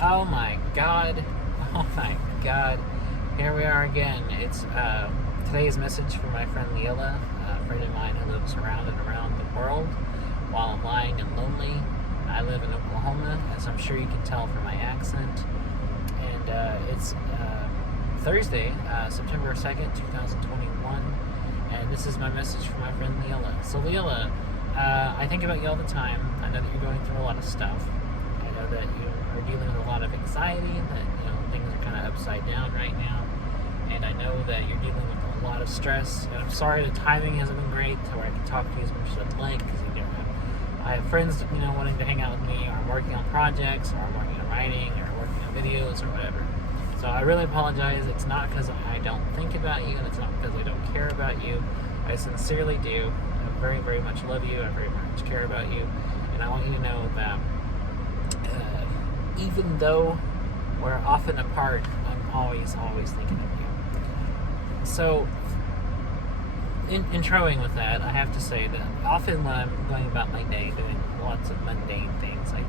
Oh my god. Oh my god. Here we are again. It's today's message from my friend Lilla, a friend of mine who lives around and around the world while I'm lying and lonely. I live in Oklahoma, as I'm sure you can tell from my accent. And it's Thursday, September 2nd, 2021. And this is my message from my friend Lilla. So, Lilla, I think about you all the time. I know that you're going through a lot of stuff. I know that you are dealing with a lot of anxiety, that things are kind of upside down right now. And I know that you're dealing with a lot of stress. And I'm sorry the timing hasn't been great to where I can talk to you as much as I'd like, because I have friends, wanting to hang out with me, or I'm working on projects, or I'm working on writing, or working on videos, or whatever. So I really apologize. It's not because I don't think about you, and it's not because I don't care about you. I sincerely do. I very, very much love you. I very much care about you. And I want you to know that even though we're often apart, I'm always, always thinking of you. So, introing with that, I have to say that often when I'm going about my day doing lots of mundane things, I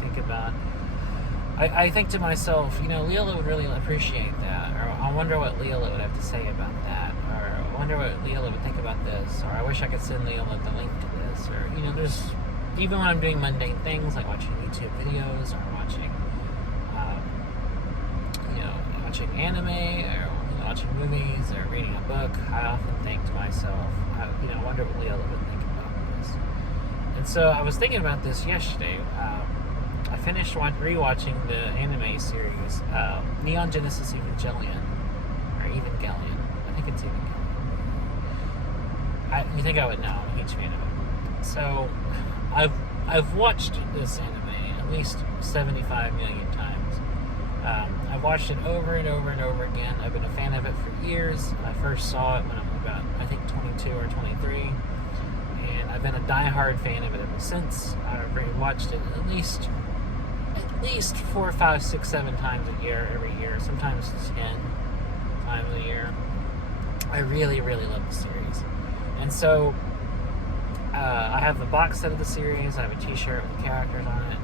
think to myself, Lilla would really appreciate that, or I wonder what Lilla would have to say about that, or I wonder what Lilla would think about this, or I wish I could send Lilla the link to this, or, there's, even when I'm doing mundane things, like watching YouTube videos, or watching anime, or watching movies, or reading a book, I often think to myself, I wonder what Lilla would think about this. And so I was thinking about this yesterday. I finished rewatching the anime series, Neon Genesis Evangelion, or Evangelion. I think it's Evangelion. You think I would know? I'm a huge fan of it. So I've watched this anime at least 75 million times. I've watched it over and over and over again. I've been a fan of it for years. I first saw it when I was about, I think, 22 or 23. And I've been a die-hard fan of it ever since. I've rewatched it at least 4, 5, 6, 7 times a year, every year, sometimes 10 times a year. I really, really love the series. And so, I have the box set of the series. I have a t-shirt with the characters on it.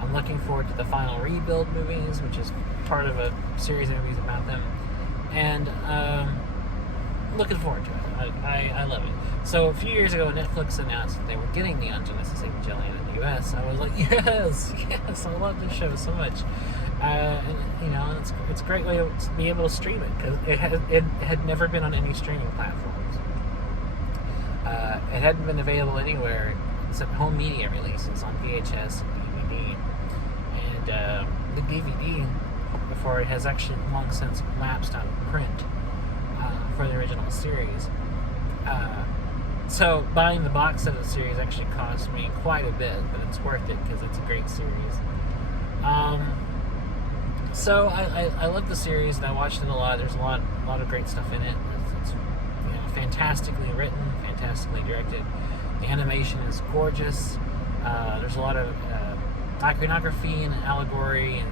I'm looking forward to the final Rebuild movies, which is part of a series of movies about them. And looking forward to it. I love it. So a few years ago, Netflix announced that they were getting Neon Genesis Evangelion in the U.S. I was like, yes, I love this show so much. And it's a great way to be able to stream it, because it had never been on any streaming platforms. It hadn't been available anywhere except home media releases on VHS and DVD. And the DVD, before it has actually long since lapsed out of print for the original series. So buying the box set of the series actually cost me quite a bit, but it's worth it because it's a great series. So I love the series, and I watched it a lot. There's a lot of great stuff in it. It's fantastically written, fantastically directed. The animation is gorgeous. There's a lot of iconography and allegory, and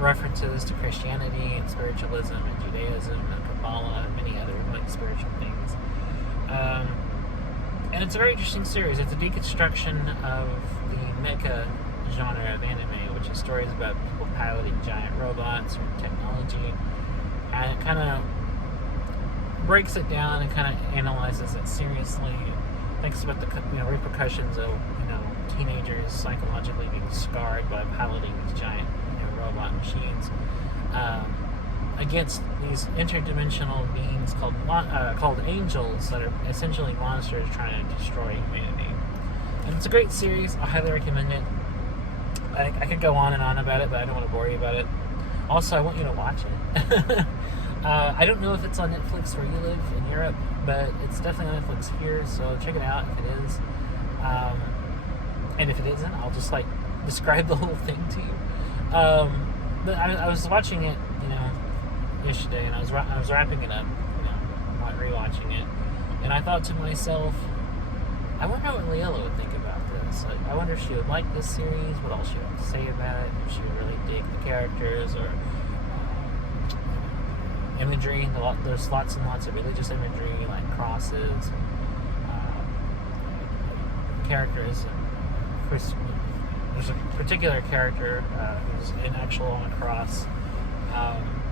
references to Christianity and spiritualism and Judaism and Kabbalah and many other spiritual things. And it's a very interesting series. It's a deconstruction of the mecha genre of anime, which is stories about people piloting giant robots or technology, and it kind of breaks it down and kind of analyzes it seriously. Thinks about the repercussions of teenagers psychologically being scarred by piloting these giant robot machines against these interdimensional beings called angels that are essentially monsters trying to destroy humanity. And it's a great series. I highly recommend it. I could go on and on about it, but I don't want to bore you about it. Also, I want you to watch it. I don't know if it's on Netflix where you live in Europe, but it's definitely on Netflix here, so check it out if it is. And if it isn't, I'll just describe the whole thing to you. But I was watching it, yesterday, and I was wrapping it up, rewatching it, and I thought to myself, I wonder what Lilla would think about this. I wonder if she would like this series, what all she would have to say about it, if she would really dig the characters, or imagery. There's lots and lots of religious imagery, like crosses, and characters, there's a particular character who's in actual on a cross. Um,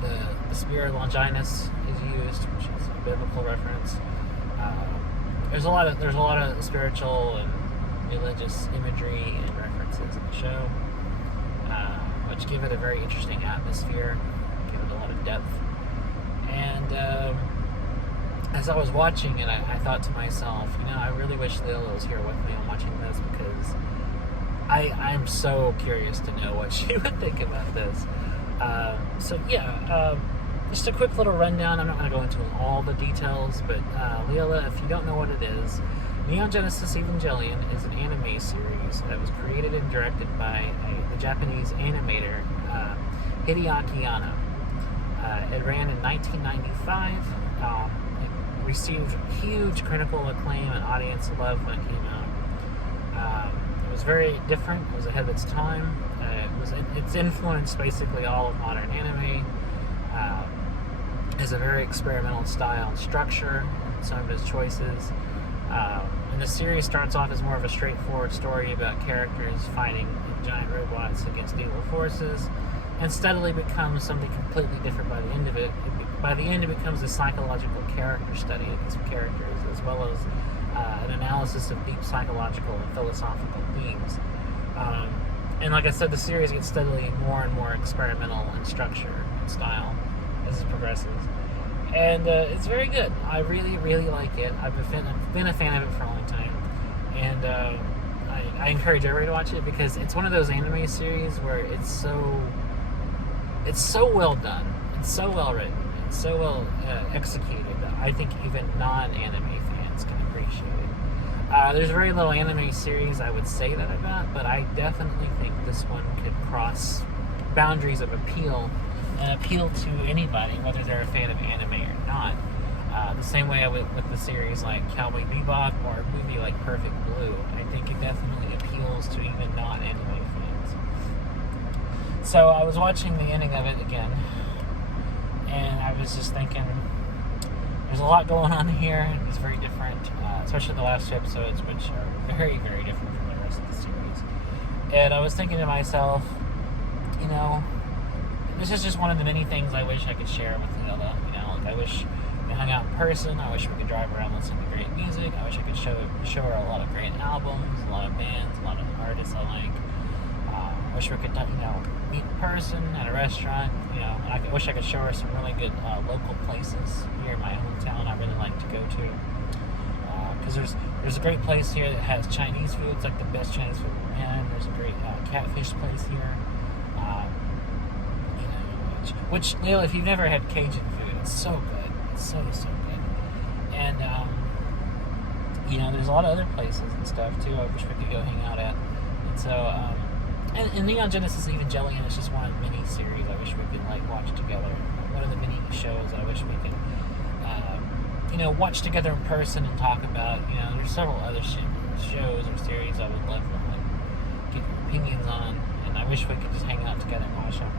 the spear of Longinus is used, which is a biblical reference. There's a lot of spiritual and religious imagery and references in the show, which give it a very interesting atmosphere, give it a lot of depth. And as I was watching it, I thought to myself, I really wish Lilla was here with me on watching this, because I'm so curious to know what she would think about this. Just a quick little rundown. I'm not going to go into all the details, but Lilla, if you don't know what it is, Neon Genesis Evangelion is an anime series that was created and directed by the Japanese animator Hideaki Anno. It ran in 1995. It received huge critical acclaim and audience love when it came out. It was very different. It was ahead of its time. It's influenced basically all of modern anime. Has a very experimental style and structure in some of his choices. And the series starts off as more of a straightforward story about characters fighting giant robots against evil forces, and steadily becomes something completely different by the end of it. By the end, it becomes a psychological character study of these characters, as well as an analysis of deep psychological and philosophical themes. And like I said, the series gets steadily more and more experimental in structure and style as it progresses. And it's very good. I really, really like it. I've been a fan of it for a long time. And I encourage everybody to watch it, because it's one of those anime series where it's so well done. It's so well written. It's so well executed that I think even non-anime fans can appreciate it. There's very little anime series I would say that about, but I definitely think this one could cross boundaries of appeal and appeal to anybody, whether they're a fan of anime or not. The same way I would with the series like Cowboy Bebop or a movie like Perfect Blue. I think it definitely appeals to even non-anime fans. So I was watching the ending of it again, and I was just thinking, there's a lot going on here. It's very different, especially the last two episodes, which are very, very different from the rest of the series. And I was thinking to myself, this is just one of the many things I wish I could share with Lilla. I wish we hung out in person. I wish we could drive around listening to great music. I wish I could show her a lot of great albums, a lot of bands, a lot of artists I like. I wish we could, meet in person at a restaurant. I wish I could show her some really good local places here in my hometown I really like to go to. Because there's a great place here that has Chinese food. It's like the best Chinese food around. There's a great catfish place here. Which, Lilla, if you've never had Cajun food, it's so good. It's so good. And, there's a lot of other places and stuff, too, I wish we could go hang out at. And so, and Neon Genesis Evangelion is just one of the mini series I wish we could, watch together. One of the mini shows I wish we could, watch together in person and talk about. There's several other shows or series I would love to, get your opinions on, and I wish we could just hang out together and watch them.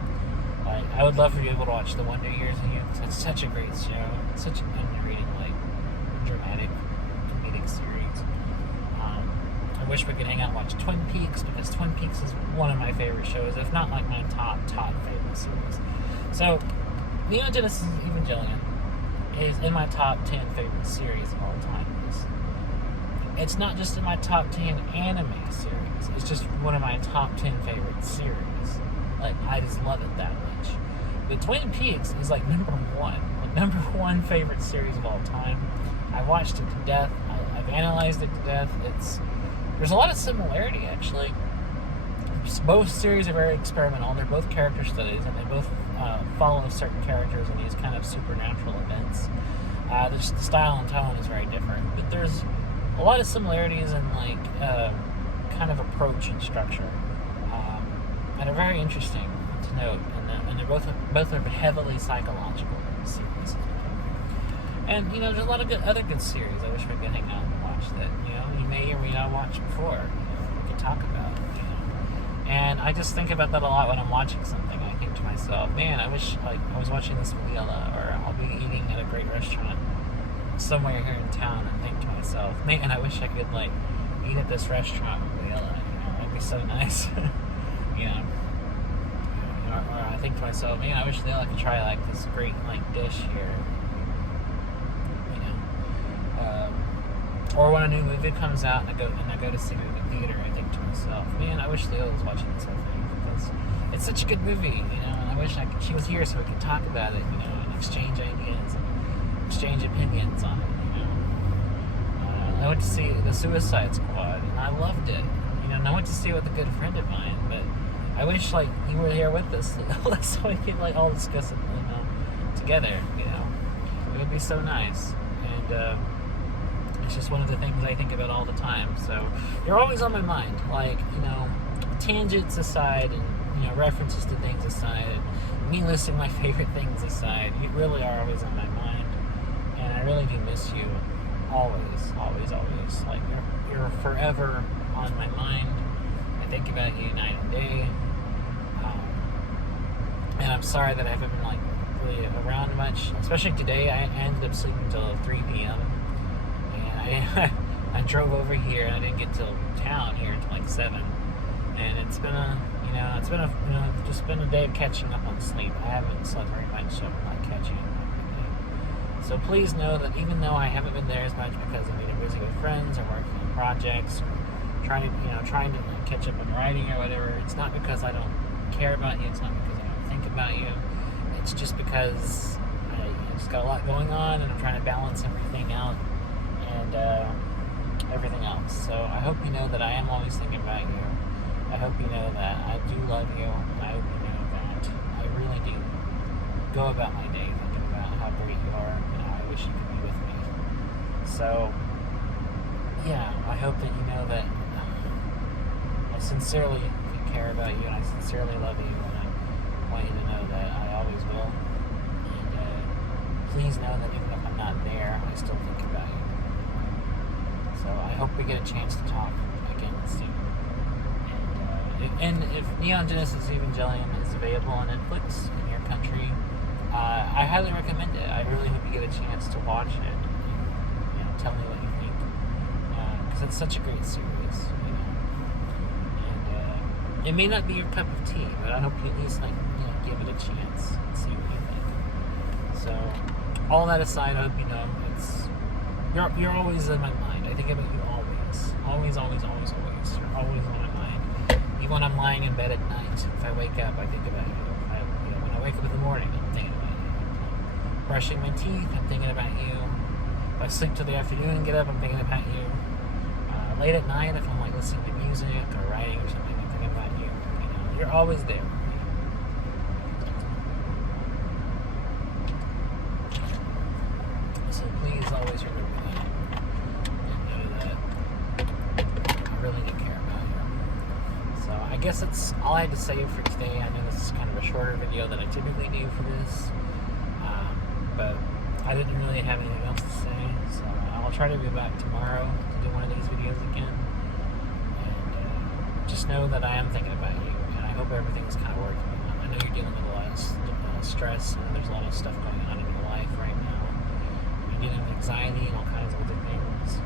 I would love for you to be able to watch The Wonder Years again. It's such a great show. It's such an underrated, dramatic, comedic series. I wish we could hang out and watch Twin Peaks, because Twin Peaks is one of my favorite shows, if not my top favorite series. So, Neon Genesis Evangelion is in my top 10 favorite series of all time. It's not just in my top 10 anime series. It's just one of my top 10 favorite series. I just love it that much. But Twin Peaks is number one favorite series of all time. I watched it to death. I've analyzed it to death. There's a lot of similarity, actually. Both series are very experimental. They're both character studies, and they both follow certain characters in these kind of supernatural events. The style and tone is very different, but there's a lot of similarities in kind of approach and structure. And are very interesting to note, and they're both are heavily psychological series. And there's a lot of other good series I wish we could hang out and watch that you may or may not watch before. We could talk about. And I just think about that a lot when I'm watching something. I think to myself, man, I wish I was watching this with Lilla, or I'll be eating at a great restaurant somewhere here in town, and think to myself, man, I wish I could eat at this restaurant with Lilla. It'd be so nice. you know, or I think to myself, man, I wish Lilla could try like this great like dish here. You know, or when a new movie comes out and I go to see it in the theater, I think to myself, man, I wish Lilla was watching this whole thing because it's such a good movie. You know, and I wish she was here so we could talk about it. You know, and exchange ideas, and exchange opinions on it. You know, I went to see The Suicide Squad and I loved it. You know, and I went to see it with a good friend of mine, but I wish like you were here with us, so we could like all discuss it, you know, together. You know, it would be so nice, and it's just one of the things I think about all the time. So you're always on my mind, like, you know, tangents aside, and you know, references to things aside, and me listing my favorite things aside. You really are always on my mind, and I really do miss you, always, always, always. Like you're forever on my mind. I think about you night and day. And I'm sorry that I haven't been like really around much, especially today. I ended up sleeping until 3 p.m. and I drove over here and I didn't get till town here until like 7. And it's been just been a day of catching up on sleep. I haven't slept very much, so I'm not catching up every day. So please know that even though I haven't been there as much because I've been busy with friends or working on projects or trying to catch up on writing or whatever, it's not because I don't care about you. It's not because I don't think about you. It's just because I just got a lot going on and I'm trying to balance everything out and everything else. So I hope you know that I am always thinking about you. I hope you know that I do love you. And I hope you know that I really do go about my day thinking about how great you are and how I wish you could be with me. So yeah, I hope that you know that I sincerely care about you and I sincerely love you, and I want you to know that I always will. And please know that even if I'm not there, I still think about you. So I hope we get a chance to talk again soon. And if Neon Genesis Evangelion is available on Netflix in your country, I highly recommend it. I really hope you get a chance to watch it. You know, tell me what you think, because it's such a great series. You know, and it may not be your cup of tea, but I hope you at least give it a chance and see what you think. So, all that aside, I hope you know you're always in my mind. I think about you always, always, always, always, always. You're always on my mind. Even when I'm lying in bed at night, if I wake up, I think about you. When I wake up in the morning, I'm thinking about you. Brushing my teeth, I'm thinking about you. If I sleep till the afternoon and get up, I'm thinking about you. Late at night, if I'm like listening to music or writing or something, I'm thinking about you. You know, you're always there. So please always remember that. And know that I really do care about you. So I guess that's all I had to say for today. I know this is kind of a shorter video than I typically do for this. But I didn't really have anything else to say. So I'll try to be back tomorrow to do one of these videos again. And just know that I am thinking about you. And I hope everything's kind of working out. I know you're dealing with a lot of stress, and there's a lot of stuff going on in your life right now. You're dealing with anxiety and all kinds of other things.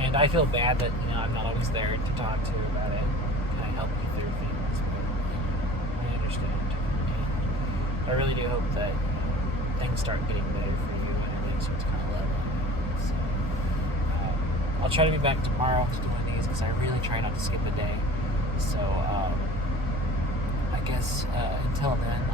And I feel bad that I'm not always there to talk to about it. And I help you through things. But I understand. And I really do hope that things start getting better for you and everything starts kind of leveling. So I'll try to be back tomorrow to do one of these because I really try not to skip a day. So I guess until then,